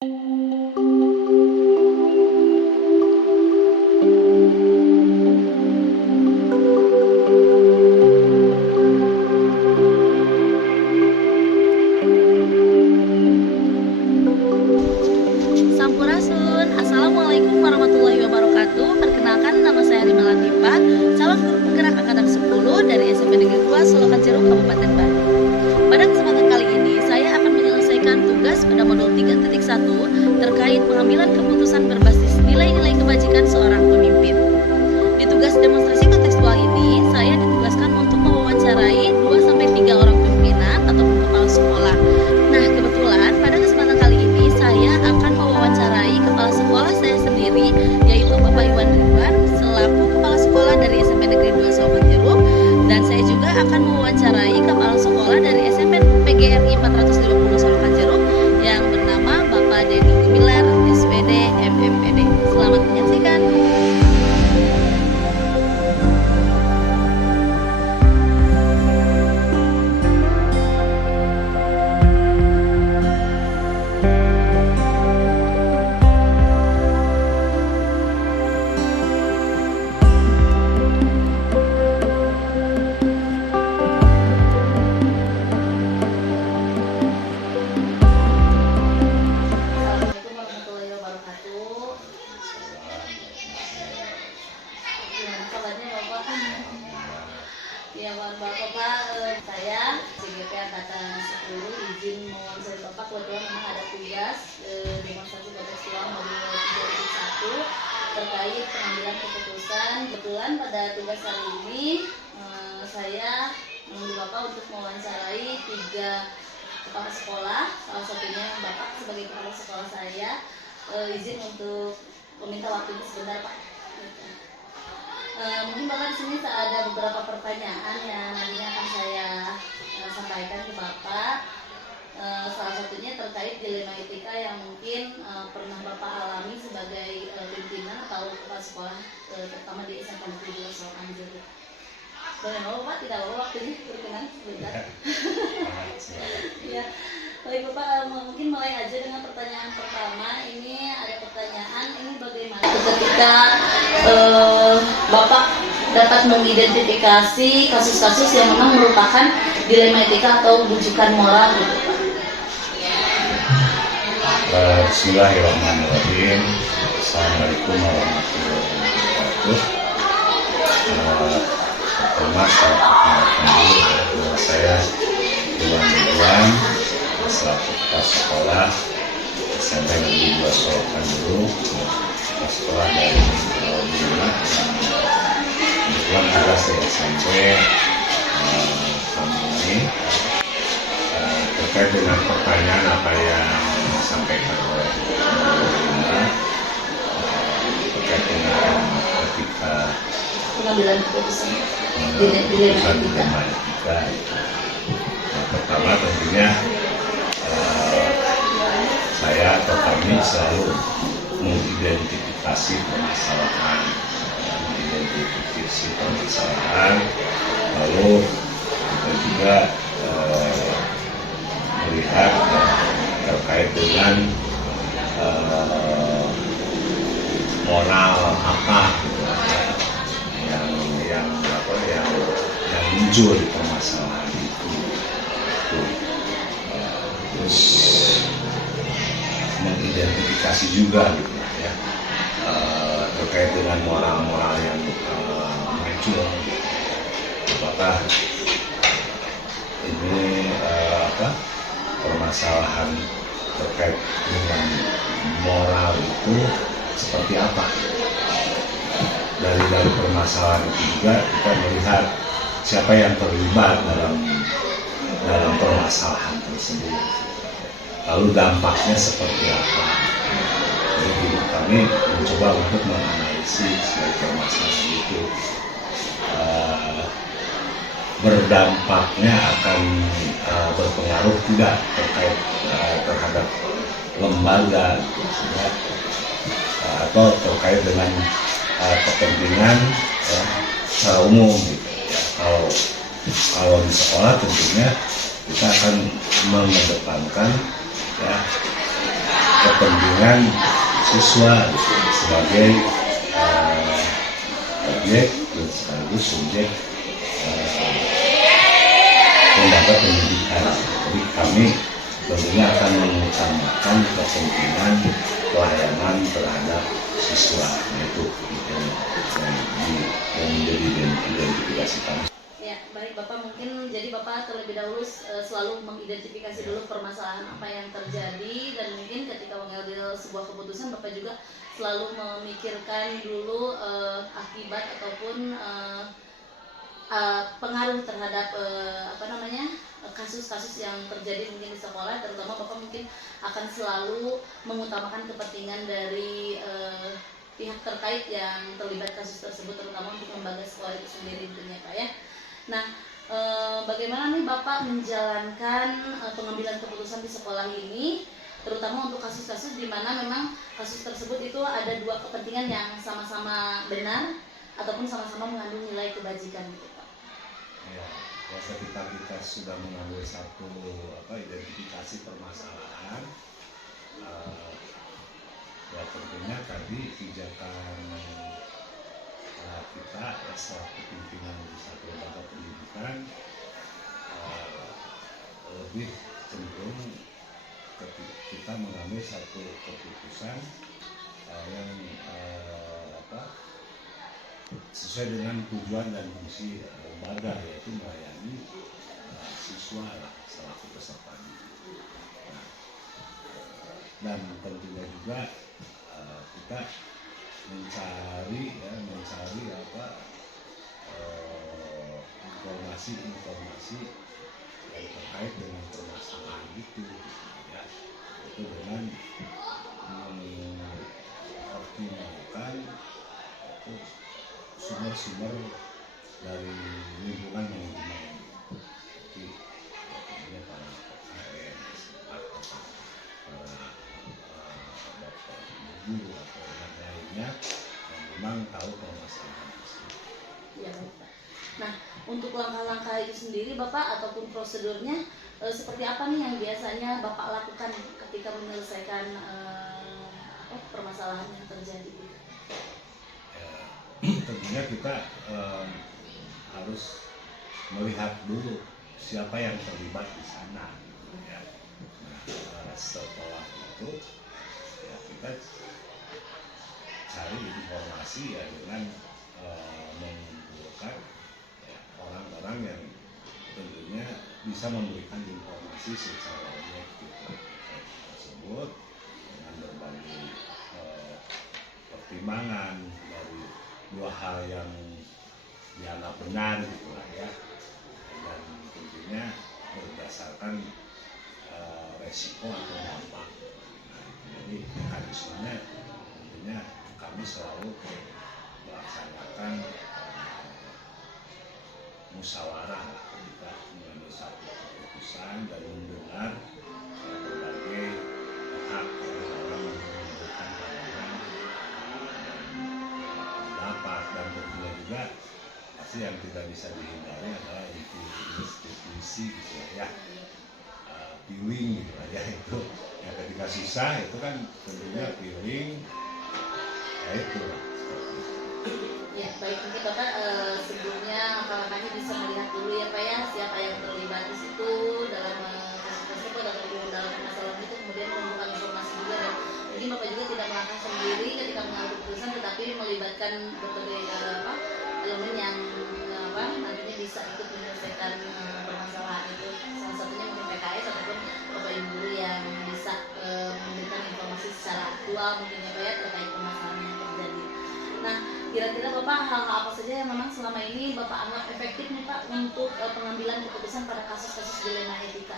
Sampurasun, Assalamualaikum warahmatullahi wabarakatuh. Perkenalkan, nama saya Rima Latifah, calon guru penggerak angkatan 10 dari SMP Negeri 2 Solokan Jeruk, Kabupaten Bandung. Pada kesempatan kali ini, saya akan menyelesaikan tugas pada modul 3.1 terkait pengambilan keputusan berbasis nilai-nilai kebajikan seorang pemimpin. Di tugas demonstrasi kontekstual ini, saya ditugaskan untuk mewawancarai 2-3 orang pimpinan atau kepala sekolah. Nah, kebetulan pada kesempatan kali ini saya akan mewawancarai kepala sekolah saya sendiri, yaitu Bapak Iwan Ridwan selaku kepala sekolah dari SMP Negeri 2 Solokan Jeruk, dan saya juga akan mewawancarai kepala sekolah dari SMP PGRI 450 Solokan Jeruk yang bernama Bapak Dedi Gumilar, SPD, MMPD. Selamat menyaksikan. Ya, Bapak, saya CGP Angkatan 10 izin mewawancarai Bapak. Kebetulan memang ada tugas demonstrasi kontekstual modul 3.1 terkait pengambilan keputusan. Kebetulan pada tugas hari ini saya menunggu Bapak untuk mewawancarai 3 kepala sekolah. Salah satunya Bapak sebagai kepala sekolah saya izin untuk meminta waktunya sebentar, Pak. Mungkin Bapak di sini ada beberapa pertanyaan yang nantinya akan saya sampaikan ke Bapak. Salah satunya terkait dilema etika yang mungkin pernah Bapak alami sebagai pimpinan atau kepala sekolah, terutama di SMP Negeri 2 Solokan Jeruk. Boleh Bapak, tidak bawa waktunya, berkenan sebentar. Ya. Baik Bapak, mungkin mulai aja dengan pertanyaan pertama. Ini ada pertanyaan, ini bagaimana ketika Bapak dapat mengidentifikasi kasus-kasus yang memang merupakan dilema etika atau bujukan moral gitu Pak? Bismillahirrahmanirrahim. Assalamualaikum warahmatullahi wabarakatuh. Pertama saya perkenalkan dulu bahwa saya Iwan Ridwan selaku kepala sekolah SMP Negeri 2 Solokan Jeruk, kepala sekolah dari Bima. Kebetulan tugas di SMP kami ini terkait dengan pertanyaan apa yang disampaikan oleh Bima terkait dengan ketika pengambilan keputusan dilema etika. Pertama tentunya saya atau kami selalu mengidentifikasi permasalahan, lalu kita juga melihat terkait dengan moral apa yang muncul di permasalahan itu. Terus mengidentifikasi juga gitu ya, terkait dengan moral-moral yang muncul. Apakah ini permasalahan terkait dengan moral itu seperti apa? Dari permasalahan itu juga kita melihat siapa yang terlibat dalam permasalahan tersebut, lalu dampaknya seperti apa. Jadi kami mencoba untuk menganalisis dari permasalahan itu, berdampaknya akan berpengaruh tidak terkait terhadap lembaga ya, atau terkait dengan kepentingan ya, secara umum gitu ya. Kalau di sekolah tentunya kita akan mengedepankan ya kepentingan siswa sebagai objek dan sekaligus subjek lembaga pendidikan. Jadi kami tentunya akan mengutamakan kepentingan pelayanan terhadap siswa, itu yang menjadi identifikasi kami. Ya, baik Bapak, mungkin jadi Bapak terlebih dahulu selalu mengidentifikasi dulu permasalahan apa yang terjadi, dan mungkin ketika mengambil sebuah keputusan Bapak juga selalu memikirkan dulu akibat ataupun pengaruh terhadap kasus-kasus yang terjadi mungkin di sekolah, terutama Bapak mungkin akan selalu mengutamakan kepentingan dari pihak terkait yang terlibat kasus tersebut, terutama untuk lembaga sekolah itu sendiri tentunya Pak ya. Nah, bagaimana nih Bapak menjalankan pengambilan keputusan di sekolah ini, terutama untuk kasus-kasus di mana memang kasus tersebut itu ada dua kepentingan yang sama-sama benar ataupun sama-sama mengandung nilai kebajikan gitu Pak? Ya, ketika kita sudah mengambil satu identifikasi permasalahan, ya tentunya tadi pijakan kita selaku pimpinan di satu lembaga pendidikan lebih cenderung kita mengambil satu keputusan yang sesuai dengan tujuan dan fungsi lembaga, yaitu melayani siswa selaku peserta didik. Dan tentunya juga kita mencari informasi yang terkait dengan permasalahan itu, ya, itu dengan mengoptimalkan sumber-sumber dari lingkungan manajemen, seperti para AS atau para dokter guru atau yang lainnya yang memang tahu permasalahan tersebut. Ya, baik Pak. Nah, untuk langkah-langkah itu sendiri Bapak ataupun prosedurnya seperti apa nih yang biasanya Bapak lakukan ketika menyelesaikan permasalahan yang terjadi? Tentunya kita harus melihat dulu siapa yang terlibat di sana, ya. Nah, setelah itu ya kita cari informasi ya dengan mengumpulkan orang-orang yang tentunya bisa memberikan informasi secara objektif tersebut dengan berbagai pertimbangan dari dua hal yang dianggap benar gitu lah ya, dan tentunya berdasarkan resiko atau dampak. Nah, jadi mekanismenya tentunya kami selalu melaksanakan musyawarah ketika mengambil satu keputusan dan mendengar berbagai pihak dalam memberikan pandangan pendapat, dan tentunya juga pasti yang tidak bisa dihindari adalah institusi gitu ya, feeling gitu ya, itu yang ketika susah itu kan tentunya feeling ya itu. Ya, baik, mungkin Bapak sebelumnya langkah-langkahnya bisa melihat dulu ya Pak ya, siapa yang terlibat di situ dalam kasus tersebut ataupun dalam masalah itu, kemudian mengumpulkan informasi juga, dan jadi Bapak juga tidak melangkah sendiri ketika mengambil keputusan, tetapi melibatkan berbagai elemen yang nantinya bisa ikut menyelesaikan permasalahan itu. Salah satunya mungkin PKS ataupun Bapak Ibu guru yang bisa memberikan informasi secara aktual mungkin ya Pak ya terkait permasalahan yang terjadi. Nah, kira-kira Bapak hal-hal apa saja yang memang selama ini Bapak anggap efektif nih Pak untuk pengambilan keputusan pada kasus-kasus dilema etika?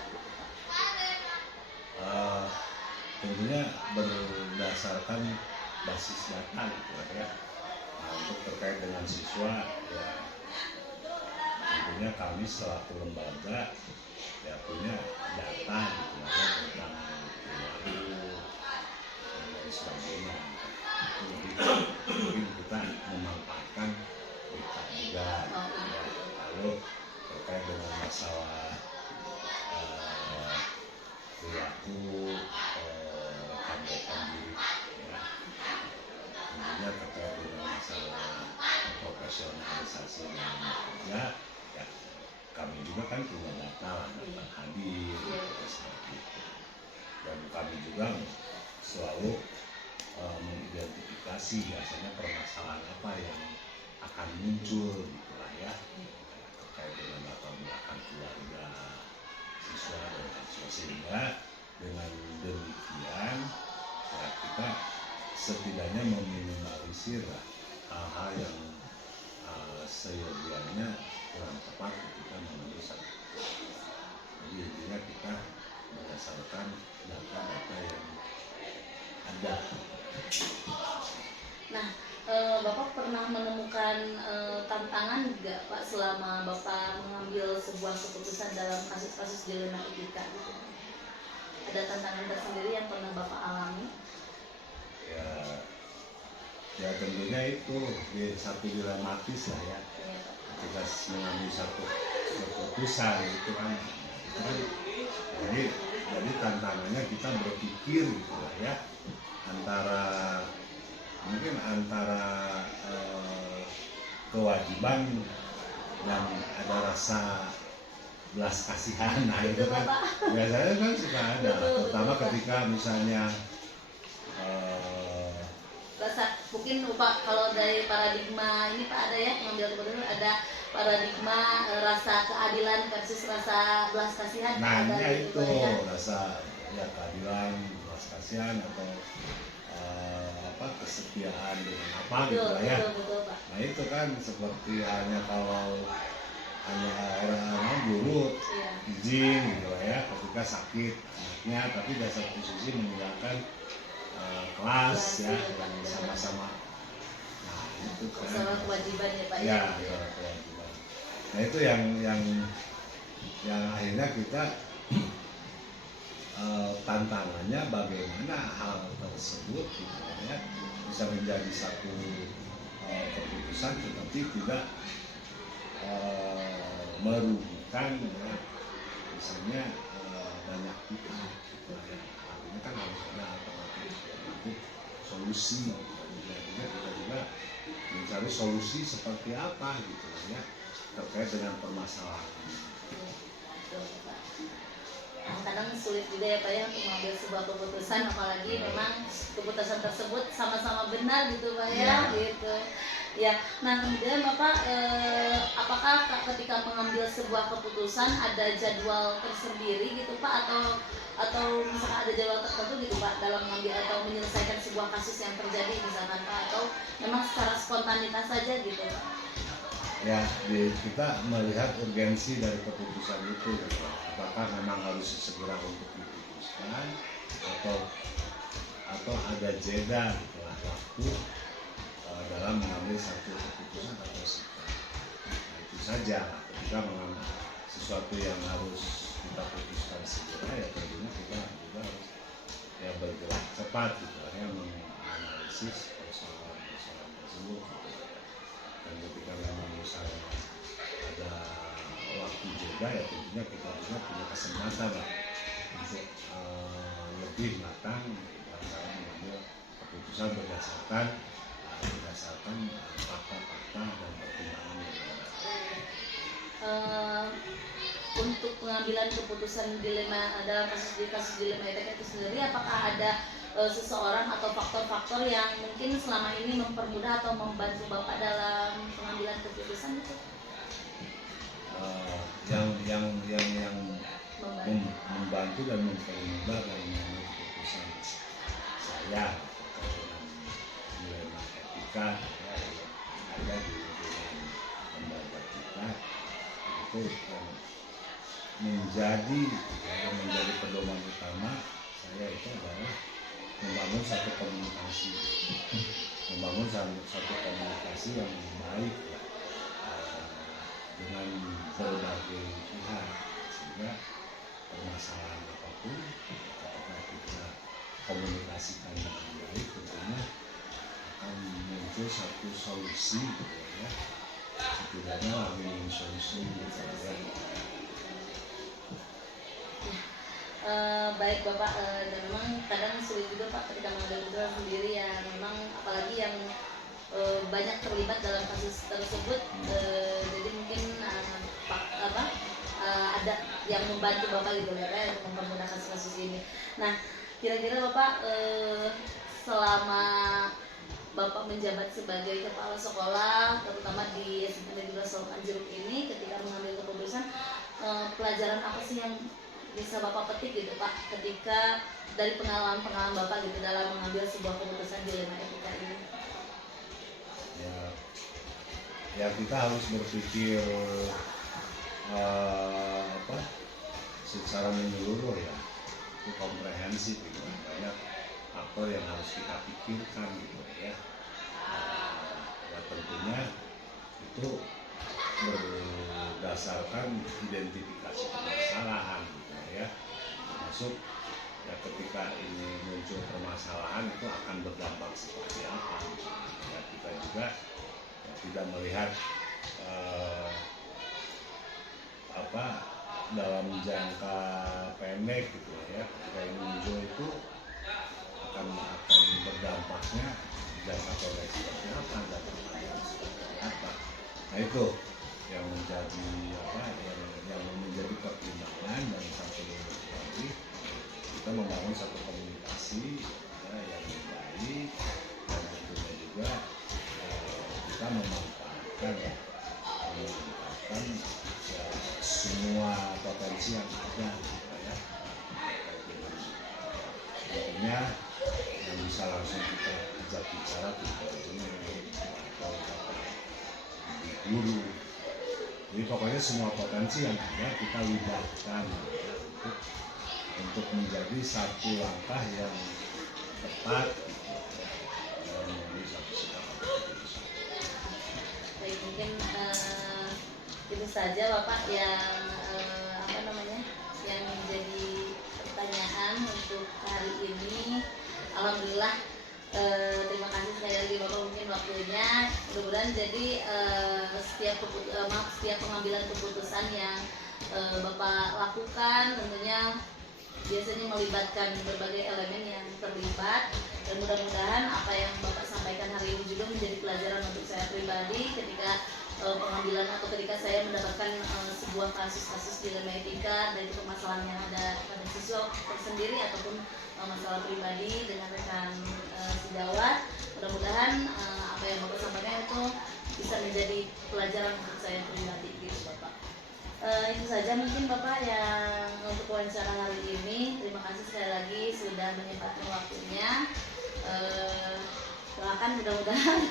Tentunya berdasarkan basis data gitu ya. Nah, untuk terkait dengan siswa ya tentunya kami selaku lembaga ya punya data gitu ya tentang perilaku dan sebagainya. Mungkin kita memanfaatkan data juga ya. Lalu terkait dengan masalah perilaku rekan juga selalu mengidentifikasi biasanya permasalahan apa yang akan muncul gitu lah ya, terkait dengan latar belakang keluarga siswa dan siswa, sehingga dengan demikian ya, kita setidaknya meminimalisir hal-hal yang seyogianya kurang tepat ketika mengambil satu. Jadi intinya kita berdasarkan data-data yang ada. Nah, Bapak pernah menemukan tantangan nggak Pak selama Bapak mengambil sebuah keputusan dalam kasus-kasus dilema etika gitu? Ada tantangan tersendiri yang pernah Bapak alami? Ya tentunya itu satu dilematis lah ya. Iya, Pak. Kita mengambil satu keputusan itu kan, jadi tantangannya kita berpikir gitu lah ya, mungkin antara kewajiban dan ada rasa belas kasihan. Nah itu kan biasanya kan suka ada, terutama ketika misalnya Rasa mungkin Pak, kalau dari paradigma ini Pak ada ya mengambil keputusan, ada paradigma rasa keadilan versus rasa belas kasihan. nah ada itu gitu ya. rasa ya keadilan, belas kasihan, atau kesetiaan dengan apa gitu lah ya. Betul, Pak. Nah itu kan seperti hanya kalau hanya orang guru Iya. izin gitu lah ya ketika sakit anaknya, tapi di satu sisi meninggalkan kelas ya yang sama-sama. Nah itu kan Sama kewajiban ya Pak ya kewajiban. Nah itu yang akhirnya kita tantangannya bagaimana hal tersebut gitu ya bisa menjadi satu keputusan tetapi tidak merugikan ya, misalnya banyak pihak gitu ya. Artinya kan harus ada alternatif solusi, artinya kita juga mencari solusi seperti apa gitu ya terkait dengan permasalahan. Betul, Pak. Nah, kadang sulit juga ya Pak ya untuk mengambil sebuah keputusan, apalagi memang keputusan tersebut sama-sama benar gitu Pak ya, gitu. Ya, nah kemudian Bapak apakah ketika mengambil sebuah keputusan ada jadwal tersendiri gitu Pak, atau misalkan ada jadwal tertentu gitu Pak dalam mengambil atau menyelesaikan sebuah kasus yang terjadi misalkan Pak, atau memang secara spontanitas saja gitu Pak? Ya, kita melihat urgensi dari keputusan itu, gitu. Apakah memang harus segera untuk diputuskan atau ada jeda gitu lah, waktu dalam mengambil satu keputusan atau sikap. Nah, itu saja ketika mengambil sesuatu yang harus kita putuskan segera, ya tentunya kita juga harus ya bergerak cepat gitu lah, ya menganalisis persoalan-persoalan tersebut gitu. Dan ketika memang misalnya ada waktu jeda, ya tentunya kita juga punya kesempatan lah untuk lebih matang dalam mengambil keputusan berdasarkan fakta-fakta dan pertimbangan yang ada. Untuk pengambilan keputusan dilema dalam kasus dilema etika itu sendiri, apakah ada seseorang atau faktor-faktor yang mungkin selama ini mempermudah atau membantu Bapak dalam pengambilan keputusan itu? Yang membantu dan mempermudah dalam mengambil keputusan saya terkait dengan dilema etika ya, ada di lingkungan lembaga kita, itu menjadi pedoman utama saya itu adalah membangun satu komunikasi yang baik ya, dengan berbagai pihak, sehingga permasalahan apapun ketika kita komunikasikan dengan baik tentunya akan muncul satu solusi gitu ya, setidaknya win-win solusi gitu ya. Baik Bapak, dan memang kadang sulit juga Pak ketika mengambil keputusan sendiri ya, memang apalagi yang banyak terlibat dalam kasus tersebut, jadi mungkin ada yang membantu Bapak gitu ya Pak untuk mempermudah kasus-kasus ini. Nah, Kira-kira Bapak selama Bapak menjabat sebagai kepala sekolah, terutama di SMP Negeri 2 Solokan Jeruk ini, ketika mengambil keputusan, pelajaran apa sih yang bisa Bapak petik gitu Pak, ketika dari pengalaman Bapak gitu dalam mengambil sebuah keputusan dilema etika ini? Ya kita harus berpikir secara menyeluruh ya, itu komprehensif gitu, banyak faktor yang harus kita pikirkan gitu ya. Ya tentunya itu berdasarkan identifikasi permasalahan gitu ya, termasuk ya ketika ini muncul permasalahan itu akan berdampak seperti apa ya, kita juga ya, tidak melihat dalam jangka pendek gitu ya, ketika ini muncul itu akan berdampaknya jangka pendek seperti apa, jangka panjang seperti apa. Nah itu yang menjadi yang menjadi pertimbangan, dan satu lagi kita membangun satu komunikasi ya, yang baik, dan tentunya juga kita memanfaatkan ya, semua potensi yang ada ya, tentunya yang bisa langsung kita ajak bicara tentunya di guru. Jadi pokoknya semua potensi yang ada kita libatkan ya, untuk menjadi satu langkah yang tepat dalam mengambil satu sikap. Baik, mungkin itu saja Bapak yang yang menjadi pertanyaan untuk hari ini. Alhamdulillah, terima kasih sekali lagi Bapak mungkin waktunya. Mudah-mudahan jadi setiap pengambilan keputusan yang Bapak lakukan tentunya biasanya melibatkan berbagai elemen yang terlibat, dan mudah-mudahan apa yang Bapak sampaikan hari ini juga menjadi pelajaran untuk saya pribadi ketika pengambilan atau ketika saya mendapatkan sebuah kasus-kasus dilema etika, dan itu permasalahan yang ada pada siswa tersendiri ataupun masalah pribadi dengan rekan sejawat. Mudah-mudahan apa yang Bapak sampaikan itu bisa menjadi pelajaran untuk saya pribadi gitu Bapak. Itu saja mungkin Bapak yang untuk wawancara hari ini. Terima kasih sekali lagi sudah menyempatkan waktunya. Doakan mudah-mudahan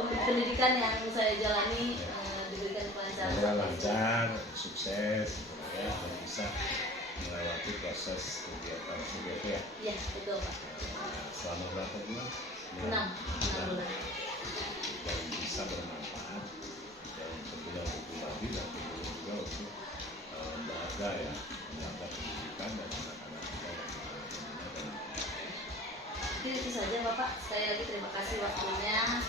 pendidikan yang saya jalani diberikan kelancaran. Semoga lancar, sukses, ya, dan bisa melewati proses kegiatan CBP ya. Iya, betul Pak. Selama berapa bulan? 6 bulan. Dan bisa bermanfaat dan tentunya untuk pribadi dan tentunya juga untuk lembaga ya, lembaga pendidikan dan anak-anak kita yang menggunakan. Oke, itu saja Bapak. Sekali lagi terima kasih waktunya.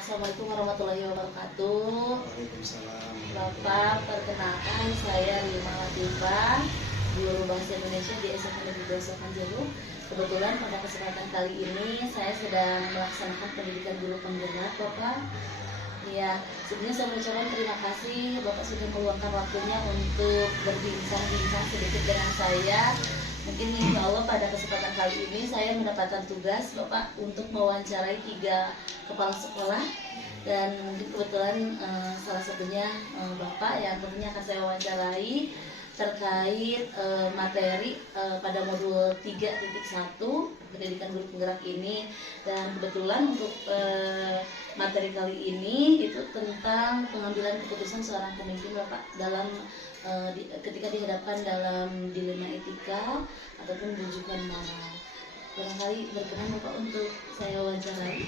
Assalamualaikum warahmatullahi wabarakatuh. Waalaikumsalam. Bapak, perkenalkan saya Rima Latifah, guru bahasa Indonesia di SMP Negeri 2 Solokan Jeruk. Kebetulan pada kesempatan kali ini saya sedang melaksanakan pendidikan guru penggerak Bapak. Ya, sebelumnya saya mengucapkan terima kasih Bapak sudah meluangkan waktunya untuk berbincang-bincang sedikit dengan saya. Mungkin insya Allah pada kesempatan kali ini saya mendapatkan tugas Bapak untuk mewawancarai 3 kepala sekolah, dan kebetulan salah satunya Bapak yang tentunya akan saya wawancarai terkait materi pada modul 3.1 pendidikan guru penggerak ini. Dan kebetulan untuk materi kali ini itu tentang pengambilan keputusan seorang pemimpin Bapak dalam ketika dihadapkan dalam dilema etika ataupun rujukan moral. Barangkali berkenan Bapak untuk saya wawancarai.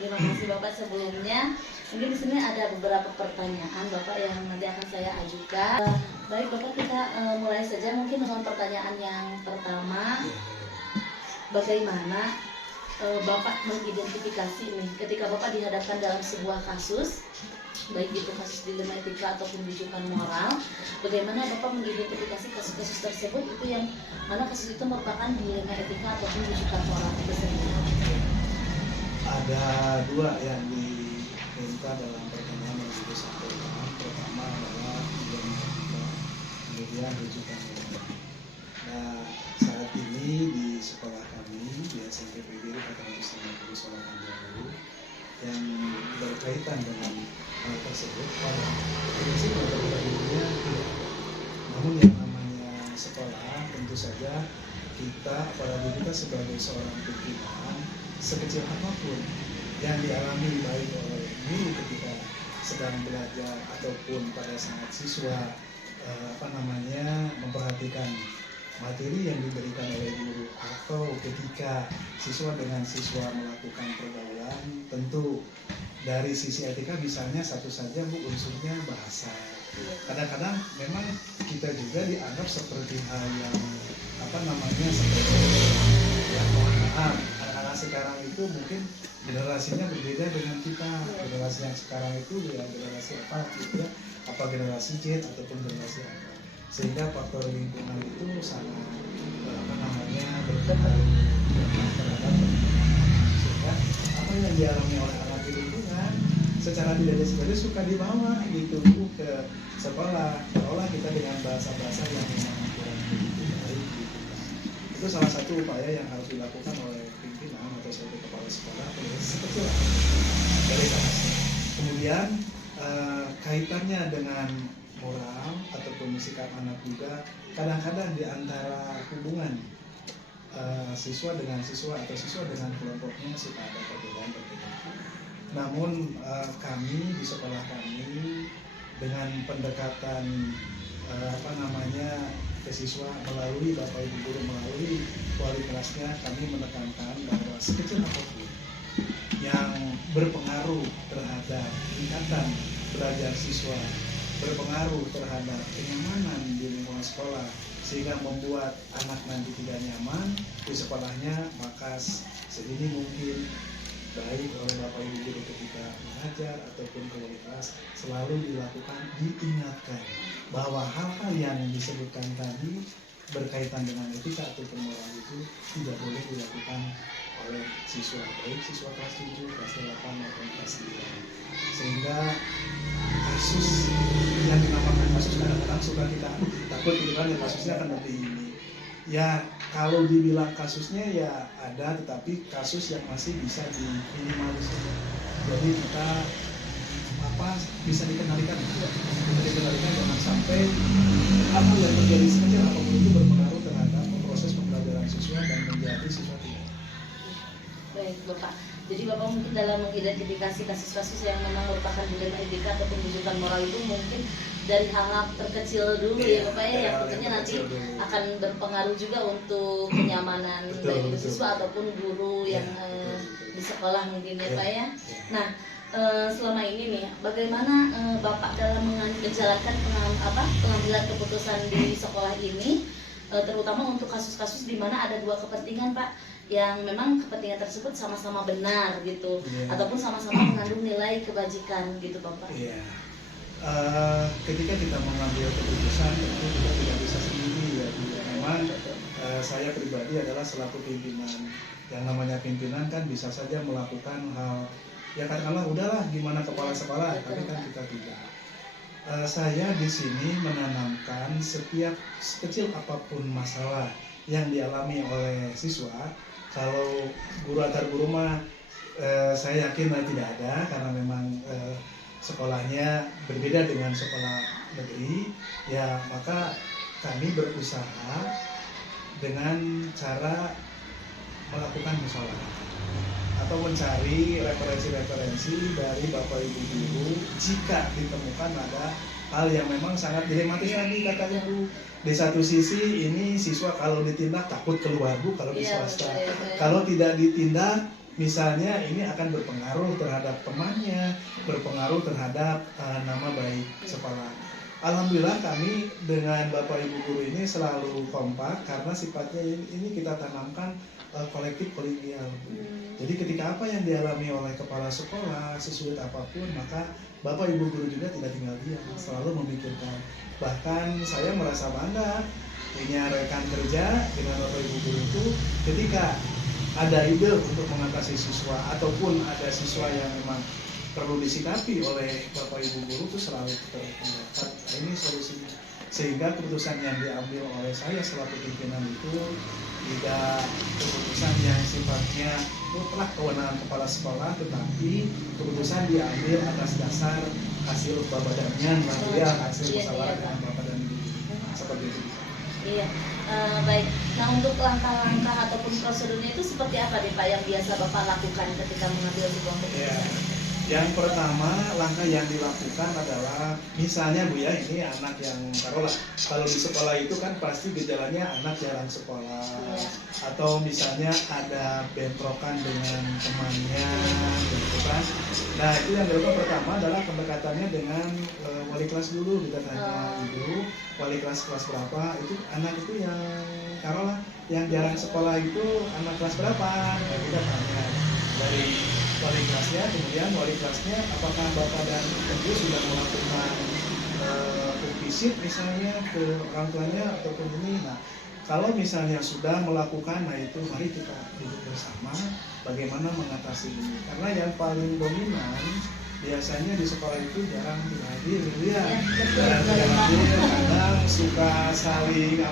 Terima kasih Bapak sebelumnya. Mungkin di sini ada beberapa pertanyaan Bapak yang nanti akan saya ajukan. Baik Bapak, kita mulai saja mungkin dengan pertanyaan yang pertama. Bagaimana Bapak mengidentifikasi nih ketika Bapak dihadapkan dalam sebuah kasus, baik itu kasus dilema etika ataupun rujukan moral, bagaimana Bapak mengidentifikasi kasus-kasus tersebut itu yang mana kasus itu merupakan dilema etika ataupun rujukan moral itu sendiri? Ada 2 yang diminta dalam pertemuan yang yang rujukan. Nah, saat ini di sekolah kami di SMP PGRI 450 Solokan Jawa yang berkaitan dengan hal tersebut pada prinsip dirinya tidak. Namun yang namanya sekolah tentu saja kita, apalagi kita sebagai seorang pimpinan, sekecil apapun yang dialami baik oleh guru ketika sedang belajar ataupun pada saat siswa memperhatikan materi yang diberikan oleh guru atau ketika siswa dengan siswa melakukan pergaulan, tentu dari sisi etika misalnya satu saja Bu, unsurnya bahasa. Kadang-kadang memang kita juga dianggap seperti hal yang seperti ya mohon maaf, anak-anak sekarang itu mungkin generasinya berbeda dengan kita. Generasi yang sekarang itu ya generasi apa gitu ya, apa generasi Z ataupun generasi apa, sehingga faktor lingkungan itu sangat berpengaruh terhadap sehingga apa yang dialami oleh anak di lingkungan secara tidak disadari suka dibawa gitu ke sekolah, seolah kita dengan bahasa-bahasa yang memang kurang begitu baik gitu. Itu salah satu upaya yang harus dilakukan oleh pimpinan atau sebagai kepala sekolah seperti dari sana. Kemudian kaitannya dengan moral ataupun sikap anak juga kadang-kadang di antara hubungan siswa dengan siswa atau siswa dengan kelompoknya suka ada perbedaan. Namun kami di sekolah kami dengan pendekatan ke siswa melalui Bapak Ibu guru, melalui wali kelasnya, kami menekankan bahwa sekecil apapun yang berpengaruh terhadap tingkatan belajar siswa, berpengaruh terhadap kenyamanan di lingkungan sekolah, sehingga membuat anak nanti tidak nyaman di sekolahnya, maka sedini mungkin baik oleh Bapak Ibu guru ketika mengajar ataupun ke wali kelas selalu dilakukan, diingatkan bahwa hal-hal yang disebutkan tadi berkaitan dengan etika ataupun moral itu tidak boleh dilakukan oleh siswa, baik siswa kelas 7, kelas 8 maupun kelas 9. Sehingga kasus yang dinamakan kasus kadang-kadang suka kita takut gitu kan, ya kasusnya akan lebih ini. Ya kalau dibilang kasusnya ya ada, tetapi kasus yang masih bisa diminimalisir. Jadi kita bisa dikendalikan jangan sampai apa yang terjadi sekecil apapun itu berpengaruh terhadap proses pembelajaran siswa dan menjadi siswa tidak. Baik Bapak, jadi Bapak mungkin dalam mengidentifikasi kasus-kasus yang memang merupakan dilema etika ataupun rujukan moral itu mungkin dari hal-hal terkecil dulu ya Bapak ya, yang tentunya nanti akan berpengaruh juga untuk kenyamanan baik siswa ataupun guru yang di sekolah mungkin ya Pak ya. Nah, selama ini nih bagaimana Bapak dalam menjalankan pengambilan keputusan di sekolah ini, terutama untuk kasus-kasus di mana ada dua kepentingan Pak, yang memang kepentingan tersebut sama-sama benar gitu, ataupun sama-sama mengandung nilai kebajikan gitu Bapak. Ketika kita mengambil keputusan tentu kita tidak bisa sendiri ya. Memang saya pribadi adalah selaku pimpinan. Yang namanya pimpinan kan bisa saja melakukan hal ya katakanlah udahlah gimana kepala sekolah, tapi kan kita tidak. Saya di sini menanamkan setiap sekecil apapun masalah yang dialami oleh siswa, kalau guru antar guru mah saya yakin tidak ada, karena memang sekolahnya berbeda dengan sekolah negeri, ya maka kami berusaha dengan cara melakukan musyawarah atau mencari referensi-referensi dari Bapak Ibu guru jika ditemukan ada hal yang memang sangat dilematis tadi kata Ibu. Di satu sisi ini siswa kalau ditindak takut keluar Bu, kalau di swasta. Kalau tidak ditindak misalnya ini akan berpengaruh terhadap temannya, berpengaruh terhadap nama baik sekolah. Alhamdulillah kami dengan Bapak Ibu guru ini selalu kompak karena sifatnya ini kita tanamkan kolektif kolegial. Jadi ketika apa yang dialami oleh kepala sekolah sesulit apapun, maka Bapak Ibu guru juga tidak tinggal diam, selalu memikirkan. Bahkan saya merasa bangga punya rekan kerja dengan Bapak Ibu guru itu ketika ada ide untuk mengatasi siswa ataupun ada siswa yang memang perlu disikapi oleh Bapak Ibu guru itu selalu terpendapat ini solusinya. sehingga keputusan yang diambil oleh saya selaku pimpinan itu tidak keputusan yang sifatnya mutlak kewenangan kepala sekolah, tetapi keputusan diambil atas dasar hasil babadannya, ya hasil musyawarah dengan bapak dan ibu, seperti itu. Iya, baik. Nah, untuk langkah-langkah ataupun prosedurnya itu seperti apa nih Pak yang biasa Bapak lakukan ketika mengambil sebuah Ya. keputusan? Yang pertama, langkah yang dilakukan adalah misalnya Bu ya, ini anak yang taruhlah kalau di sekolah itu kan pasti gejalanya anak jarang sekolah, Iya. atau misalnya ada bentrokan dengan temannya gitu kan. Nah, itu yang dilakukan pertama adalah pendekatannya dengan wali kelas dulu. Kita tanya ibu, wali kelas berapa, itu anak itu yang taruhlah yang jarang sekolah itu anak kelas berapa. Nah, kita tanya dari wali kelasnya, kemudian wali kelasnya apakah bapak dan ibu sudah melakukan visit misalnya ke orang tuanya ataupun ini. Nah, kalau misalnya sudah melakukan, nah itu mari kita duduk bersama bagaimana mengatasi ini, karena yang paling dominan biasanya di sekolah itu jarang tidak hadir, ya jarang tidak hadir, kadang suka saling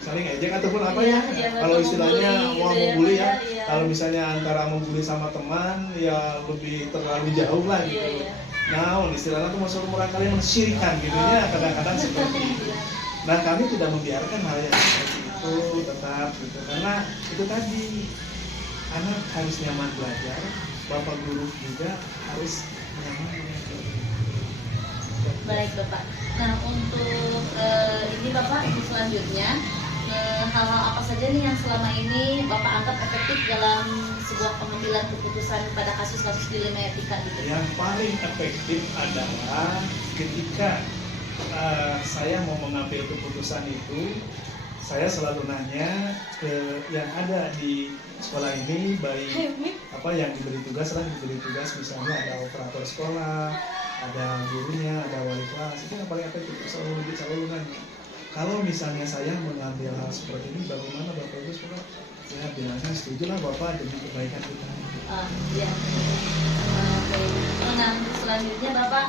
saling ejek ataupun apa ya, kalau istilahnya mau membuli ya, kalau misalnya antara membuli sama teman ya lebih terlalu jauh lah gitu. Nah, istilahnya tuh masuk murah kali mensyirikan gitu ya, kadang-kadang seperti itu. Nah, kami tidak membiarkan hal yang seperti itu, tetap gitu, karena itu tadi anak harus nyaman belajar, bapak guru juga harus nyaman belajar. Baik Bapak. Nah, untuk ini Bapak, untuk selanjutnya hal-hal apa saja nih yang selama ini Bapak anggap efektif dalam sebuah pengambilan keputusan pada kasus-kasus dilema etika gitu? Yang paling efektif adalah ketika saya mau mengambil keputusan itu, saya selalu nanya ke yang ada di sekolah ini, baik apa yang diberi tugas misalnya ada operator sekolah, ada gurunya, ada wali kelas, itu yang paling efektif. Selalu nanya. Kalau misalnya saya mengambil hal seperti ini, bagaimana Bapak Ibu Bapak? Ya bilangnya setuju lah Bapak demi kebaikan kita. Ya. Nah, selanjutnya Bapak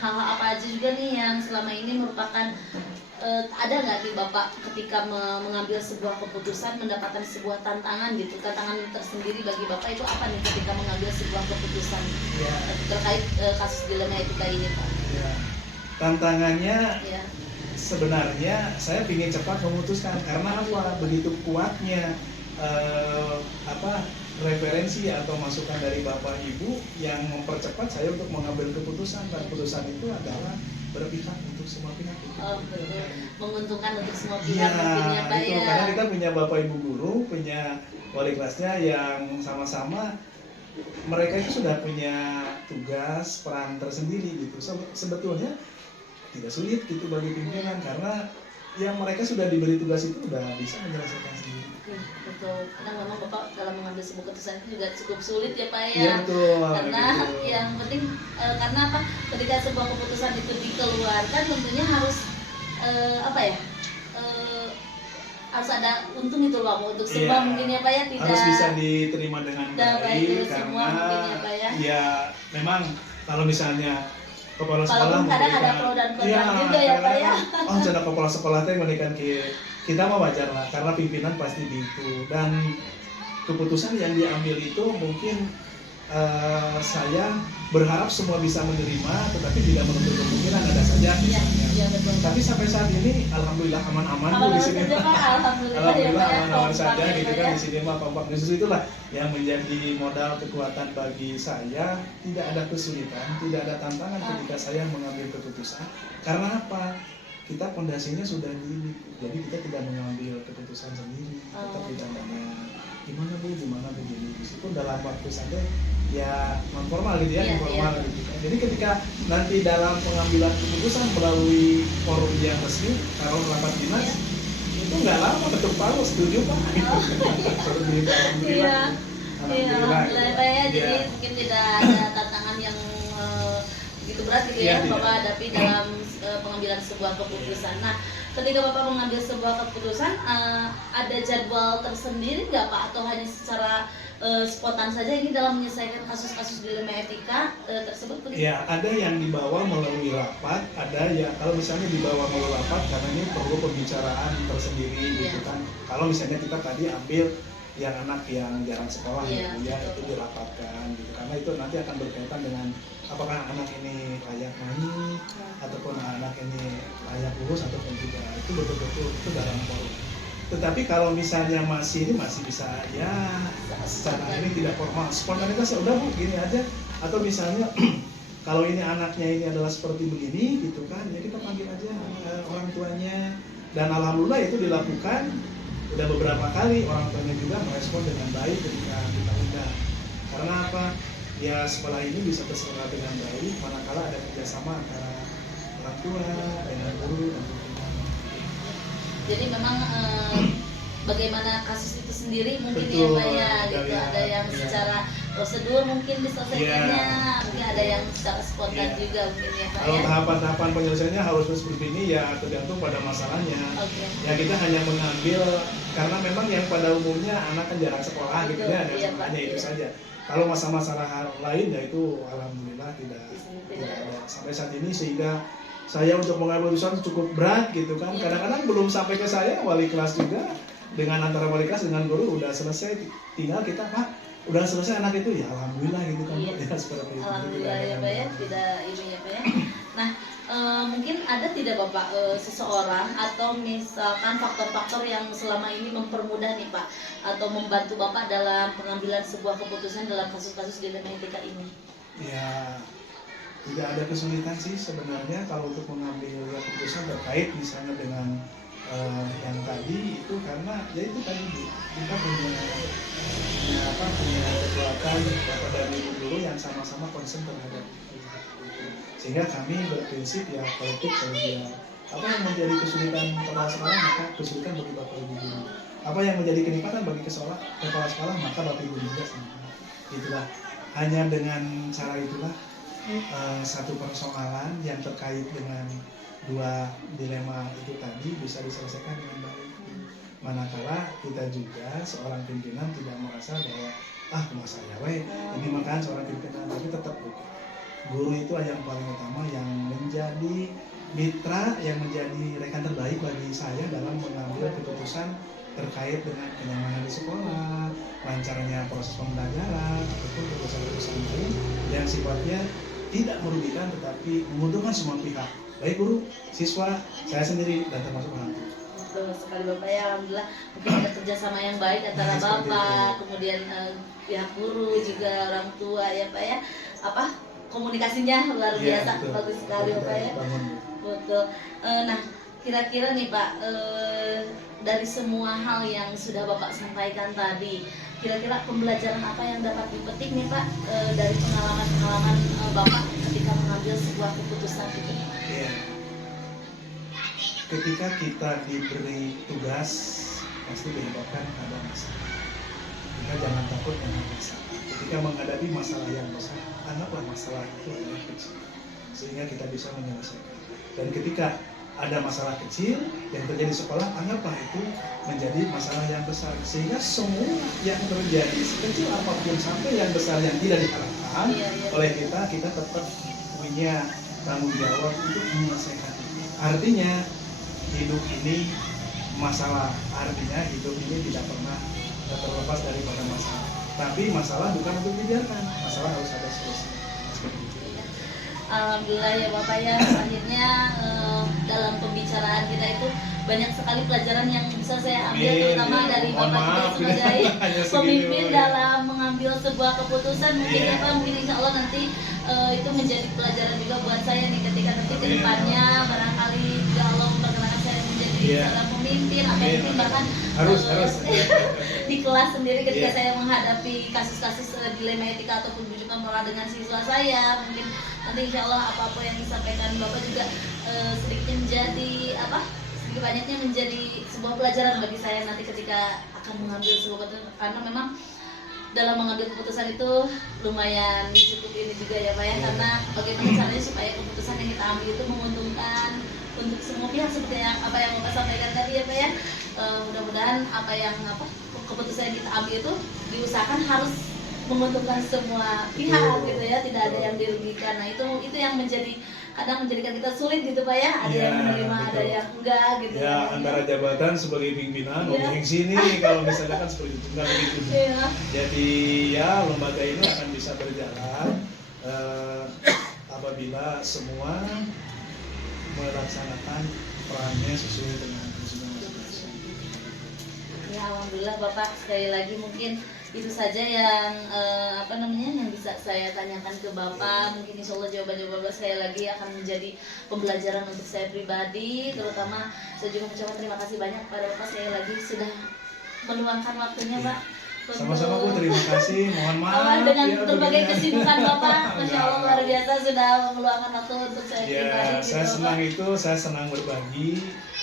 hal-hal apa aja juga nih yang selama ini merupakan ada nggak nih Bapak ketika mengambil sebuah keputusan mendapatkan sebuah tantangan gitu, tantangan tersendiri bagi Bapak itu apa nih ketika mengambil sebuah keputusan terkait kasus dilema etika ini Pak? Ya. Tantangannya sebenarnya saya ingin cepat memutuskan, karena apa, begitu kuatnya referensi atau masukan dari Bapak Ibu yang mempercepat saya untuk mengambil keputusan, dan keputusan itu adalah berpihak untuk semua pihak. Betul. Menguntungkan untuk semua pihak mungkin ya Pak itu, ya. karena kita punya Bapak Ibu guru, punya wali kelasnya yang sama-sama mereka itu sudah punya tugas peran tersendiri gitu. Sebetulnya tidak sulit gitu bagi pimpinan, karena yang mereka sudah diberi tugas itu sudah bisa menyelesaikan sendiri. Betul. Karena memang Bapak dalam mengambil sebuah keputusan itu juga cukup sulit ya Pak ya. Iya betul. Karena gitu. yang penting karena apa? Ketika sebuah keputusan itu dikeluarkan tentunya harus harus ada untung itu loh untuk semua mungkin ya Pak ya, tidak harus bisa diterima dengan baik, semua mungkin ya Pak ya. Ya memang kalau misalnya kepala sekolah walaupun kadang ada pro dan kontra juga ya Pak ya. Oh, cara kepala sekolah teh memberikan kita mah wajar lah, karena pimpinan pasti gitu, dan keputusan yang diambil itu mungkin saya berharap semua bisa menerima, tetapi tidak menutup kemungkinan ada saja misalnya. Iya, betul. Tapi sampai saat ini alhamdulillah aman-aman tuh di sini. Alhamdulillah aman-aman saja gitu kan di sini mah kompak. Justru itulah yang menjadi modal kekuatan bagi saya, tidak ada kesulitan, tidak ada tantangan ketika saya mengambil keputusan. Karena apa? Kita pondasinya sudah gini, jadi kita tidak mengambil keputusan sendiri, tetap ditanya gimana begini. Di situ dalam waktu saja ya non formal gitu ya, informal gitu. Jadi ketika nanti dalam pengambilan keputusan melalui forum yang resmi, kalau rapat dinas itu nggak lama ketuk palu setuju Pak. Alhamdulillah Pak ya. Jadi mungkin tidak ada tantangan yang begitu berat gitu ya Bapak hadapi dalam pengambilan sebuah keputusan. Nah, ketika Bapak mengambil sebuah keputusan, ada jadwal tersendiri nggak Pak, atau hanya secara spontan saja ini dalam menyelesaikan kasus-kasus dilema etika tersebut begitu? Ya, ada yang dibawa melalui rapat, ada yang kalau misalnya dibawa melalui rapat karena ini perlu pembicaraan tersendiri gitu kan. Kalau misalnya kita tadi ambil yang anak yang jarang sekolah Iya, ya betul. itu dirapatkan gitu karena itu nanti akan berkaitan dengan apakah anak ini layak main ataupun anak ini layak lulus ataupun tidak, itu betul-betul itu dalam forum. Tetapi kalau misalnya masih ini masih bisa ya secara ini tidak formal, spontanitas ya udah Bu gini aja, atau misalnya kalau ini anaknya ini adalah seperti begini gitu kan ya kita panggil aja orang tuanya, dan alhamdulillah itu dilakukan udah beberapa kali, orang tuanya juga merespon dengan baik ketika kita undang. Karena apa? Ya sekolah ini bisa terselenggara dengan baik manakala ada kerjasama antara orang tua dengan guru dan pimpinan. Jadi memang bagaimana kasus itu sendiri mungkin ya Betul, Pak ya gitu. dari- Ada yang iya. secara prosedur mungkin diselesaikannya, mungkin ada yang secara spontan Iya. juga mungkin ya Pak Kalau ya. tahapan-tahapan penyelesaiannya harus seperti ini ya tergantung pada masalahnya. Oke. Ya kita hanya mengambil karena memang yang pada umumnya anak kan jarang sekolah gitu Betul, ya, dan iya, hanya Pak. itu saja. Kalau masalah-masalah hal lain ya itu alhamdulillah tidak Tidak. ada sampai saat ini, sehingga saya untuk mengambil keputusan cukup berat gitu kan. Iya. Kadang-kadang belum sampai ke saya, wali kelas juga dengan antara wali kelas dengan guru udah selesai, tinggal kita Pak udah selesai anak itu ya alhamdulillah gitu kan. Iya. Ya seperti itu. Alhamdulillah ya Pak ya, tidak ini ya Pak ya. Nah, mungkin ada tidak Bapak seseorang atau misalkan faktor-faktor yang selama ini mempermudah nih Pak atau membantu Bapak dalam pengambilan sebuah keputusan dalam kasus-kasus dilema etika ini? Ya tidak ada kesulitan sih sebenarnya kalau untuk mengambil keputusan terkait misalnya dengan yang tadi itu, karena ya itu tadi Bu, kita punya kekuatan bapak dan ibu guru yang sama-sama concern terhadap itu. Sehingga kami berprinsip ya kolektif kolegial. Apa yang menjadi kesulitan kepala sekolah maka kesulitan bagi bapak ibu guru. Apa yang menjadi kenikmatan bagi kepala sekolah maka bapak ibu juga sama. Itulah, hanya dengan cara itulah satu persoalan yang terkait dengan dua dilema itu tadi bisa diselesaikan dengan baik. Manakala kita juga seorang pimpinan tidak merasa bahwa cuma saya ini makan seorang pimpinan, tapi tetap guru itu yang paling utama, yang menjadi mitra, yang menjadi rekan terbaik bagi saya dalam mengambil keputusan terkait dengan kenyamanan di sekolah, lancarnya proses pembelajaran ataupun keputusan-keputusan lain yang sifatnya tidak merugikan tetapi menguntungkan semua pihak, baik guru, siswa, saya sendiri dan termasuk orang tua. Betul sekali Bapak ya, alhamdulillah mungkin ada kerjasama yang baik antara Seperti Bapak, itu. kemudian pihak guru juga orang tua ya Pak ya. Apa komunikasinya luar Iya, biasa, betul. bagus sekali Kita Bapak ya. bangun, Bu. Betul. Nah, kira-kira nih Pak, dari semua hal yang sudah Bapak sampaikan tadi, kira-kira pembelajaran apa yang dapat dipetik nih Pak dari pengalaman-pengalaman Bapak ketika mengambil sebuah keputusan itu? Iya. Ketika kita diberi tugas pasti dihadapkan ada masalah. Kita jangan takut dengan masalah. Ketika menghadapi masalah yang besar, anggaplah masalah itu adalah kecil, sehingga kita bisa menyelesaikan. Dan ketika ada masalah kecil yang terjadi di sekolah, anggaplah itu menjadi masalah yang besar, sehingga semua yang terjadi sekecil apapun sampai yang besar yang tidak diharapkan Iya. oleh kita tetap punya tanggung jawab untuk menyelesaikan. Artinya hidup ini masalah, artinya hidup ini tidak pernah terlepas daripada masalah. Tapi masalah bukan untuk dibiarkan, masalah harus ada solusi. Seperti itu. Alhamdulillah ya Bapak ya, akhirnya dalam pembicaraan kita itu banyak sekali pelajaran yang bisa saya ambil, Amin. terutama dari Mohon Bapak juga maaf, sebagai hanya segini, pemimpin Bu, ya. dalam mengambil sebuah keputusan. Mungkin Iya. ya Pak, mungkin insya Allah nanti itu menjadi pelajaran juga buat saya nih ketika nanti ke Amin. depannya barangkali ya Allah memperkenalkan saya menjadi Iya. seorang pemimpin atau Amin. mungkin bahkan Harus. di kelas sendiri ketika Iya. saya menghadapi kasus-kasus dilema etika ataupun rujukan moral dengan siswa saya, mungkin nanti insya Allah apa-apa yang disampaikan Bapak juga sedikit menjadi sedikit banyaknya menjadi sebuah pelajaran bagi saya nanti ketika akan mengambil sebuah keputusan, karena memang dalam mengambil keputusan itu lumayan cukup ini juga ya Pak ya, Iya. karena bagaimana caranya supaya keputusan yang kita ambil itu menguntungkan untuk semua pihak seperti apa yang Bapak sampaikan tadi ya Pak ya. Mudah-mudahan keputusan yang kita ambil itu diusahakan harus menguntungkan semua pihak gitu ya. ada betul. yang dirugikan. Nah itu yang kadang menjadikan kita sulit gitu Pak ya. Ada Iya, yang menerima, ada betul. yang enggak gitu. Ya, antara jabatan sebagai pimpinan, Iya. ngomongin sini kalau misalnya kan seperti itu, enggak begitu. Iya. Jadi ya lembaga ini akan bisa berjalan apabila semua melaksanakan perannya sesuai dengan fungsinya masing-masing. Ya alhamdulillah Bapak, sekali lagi mungkin itu saja yang yang bisa saya tanyakan ke Bapak. Mungkin insya Allah jawaban-jawaban Bapak sekali lagi akan menjadi pembelajaran untuk saya pribadi. Terutama saya juga mengucapkan terima kasih banyak pada Bapak sekali lagi sudah meluangkan waktunya Pak. Sama-sama Bu, terima kasih. Mohon maaf Dengan ya, berbagai tentunya. kesibukan Bapak, Masya Allah Enggak. luar biasa sudah meluangkan waktu untuk saya Ya, pribadi. saya gitu, senang Bapak. itu, saya senang berbagi,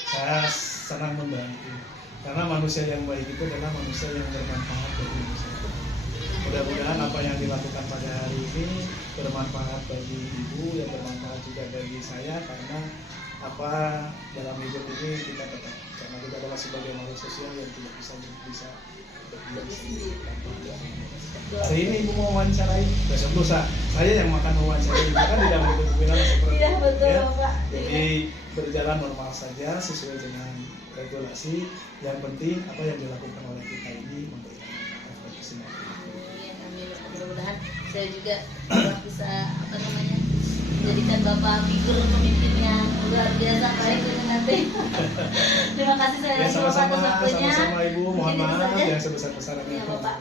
saya senang membantu. Karena manusia yang baik itu adalah manusia yang bermanfaat bagi manusia. Mudah-mudahan apa yang dilakukan pada hari ini bermanfaat bagi Ibu, yang bermanfaat juga bagi saya, karena apa dalam hidup ini kita tetap, karena kita adalah sebagai makhluk sosial yang tidak bisa berdiri sendiri tanpa ada. Hari ini Ibu mau wawancarai, besok lusa saya yang makan wawancarai, Ibu kan tidak begitu kepingan seperti Iya itu, betul ya. Bapak. Jadi berjalan normal saja sesuai dengan regulasi. Yang penting apa yang dilakukan oleh kita ini memberikan manfaat bagi semua. Amin, amin. Mudah-mudahan saya juga bisa menjadikan Bapak figur pemimpin yang luar biasa baik gitu nanti. Terima kasih saya Ya, sama-sama, atas waktunya. sama-sama Ibu, mohon Mungkin itu maaf saja. yang sebesar-besarnya. Iya, Bapak.